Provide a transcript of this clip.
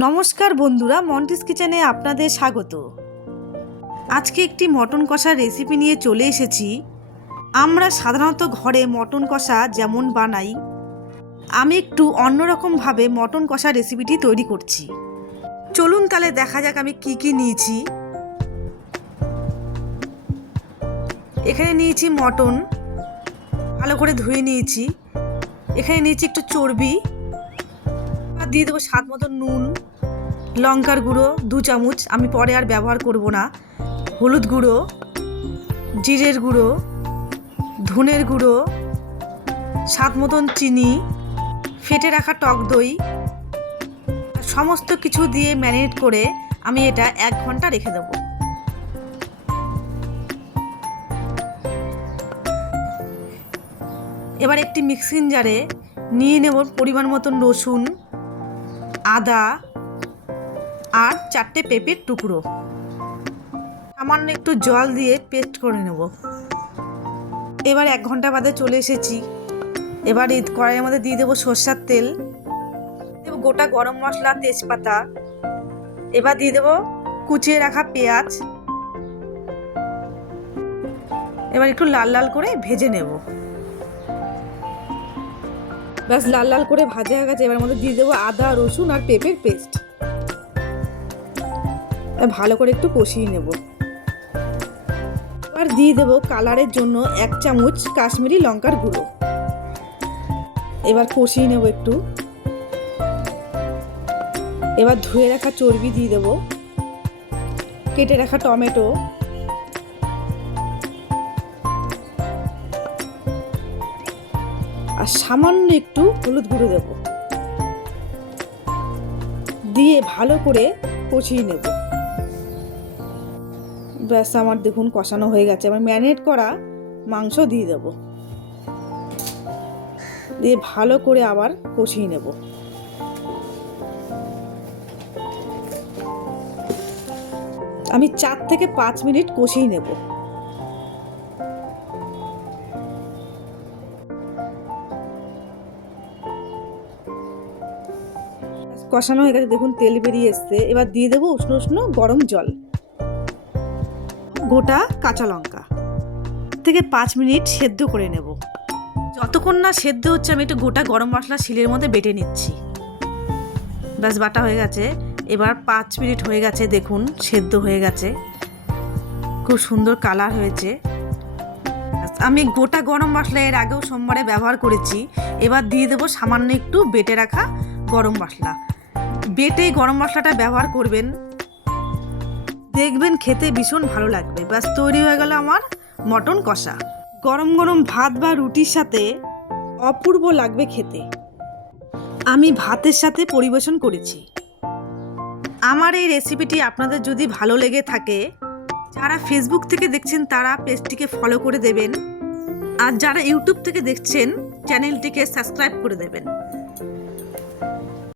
নমস্কার বন্ধুরা, মন্টিস কিচেনে আপনাদের স্বাগত। আজকে একটি মটন কষার রেসিপি নিয়ে চলে এসেছি। আমরা সাধারণত ঘরে মটন কষা যেমন বানাই, আমি একটু অন্যরকমভাবে মটন কষা রেসিপিটি তৈরি করছি। চলুন তাহলে দেখা যাক আমি কি কি নিয়েছি। এখানে নিয়েছি মটন, ভালো করে ধুয়ে নিয়েছি। এখানে নিয়েছি একটু চর্বি, আর দিয়ে দেবো স্বাদ মতো নুন, লঙ্কার গুঁড়ো 2 চামচ, আমি পরে আর ব্যবহার করব না, হলুদ গুঁড়ো, জিরের গুঁড়ো, ধনের গুঁড়ো, স্বাদ মতন চিনি, ফেটে রাখা টক দই, সমস্ত কিছু দিয়ে ম্যারিনেট করে আমি এটা 1 ঘন্টা রেখে দেব। এবার একটি মিক্সিং জারে নিয়ে নেব পরিমাণ মতন রসুন, আদা আর 4টে পেঁপের টুকরো। সামান্য একটু জল দিয়ে পেস্ট করে নেব। এবার 1 ঘন্টা বাদে চলে এসেছি। এবার এই কড়াইয়ের মধ্যে দিয়ে দেবো সরষের তেল, দেবো গোটা গরম মশলা, তেজপাতা। এবার দিয়ে দেবো কুচিয়ে রাখা পেঁয়াজ। এবার একটু লাল লাল করে ভেজে নেব। ব্যাস লাল লাল করে ভাজা হয়ে গেছে। এবার মধ্যে দিয়ে দেবো আদা, রসুন আর পেঁপের পেস্ট। ভালো করে একটু কষিয়ে নেব। এবার দিয়ে দেবো কালারের জন্য 1 চামচ কাশ্মীরি লঙ্কার গুঁড়ো। এবার কষিয়ে নেব একটু। এবার ধুয়ে রাখা চর্বি দিয়ে দেবো, কেটে রাখা টমেটো, আর সামান্য একটু হলুদ গুঁড়ো দেব, দিয়ে ভালো করে কষিয়ে নেব। ব্যাস আমার দেখুন কষানো হয়ে গেছে। এবার ম্যারিনেট করা মাংস দিয়ে দেব, দিয়ে ভালো করে আবার কষিয়ে নেব। আমি 4 থেকে 5 মিনিট কষিয়ে নেব। কষানো হয়ে গেছে, দেখুন তেল বেরিয়ে এসছে। এবার দিয়ে দেবো উষ্ণ উষ্ণ গরম জল, গোটা কাঁচা লঙ্কা, থেকে 5 মিনিট সেদ্ধ করে নেব। যতক্ষণ না সেদ্ধ হচ্ছে আমি একটু গোটা গরম মশলা শিলের মধ্যে বেটে নিচ্ছি। ব্যাস বাটা হয়ে গেছে। এবার 5 মিনিট হয়ে গেছে, দেখুন সেদ্ধ হয়ে গেছে, খুব সুন্দর কালার হয়েছে। আমি গোটা গরম মশলা এর আগেও সোমবারে ব্যবহার করেছি। এবার দিয়ে দেবো সামান্য একটু বেটে রাখা গরম মশলা। বেটে গরম মশলাটা ব্যবহার করবেন, দেখবেন খেতে ভীষণ ভালো লাগবে। ব্যাস তৈরি হয়ে গেল আমার মটন কষা। গরম গরম ভাত বা রুটির সাথে অপূর্ব লাগবে খেতে। আমি ভাতের সাথে পরিবেশন করেছি। আমার এই রেসিপিটি আপনাদের যদি ভালো লেগে থাকে, যারা ফেসবুক থেকে দেখছেন তারা পেজটিকে ফলো করে দেবেন, আর যারা ইউটিউব থেকে দেখছেন চ্যানেলটিকে সাবস্ক্রাইব করে দেবেন।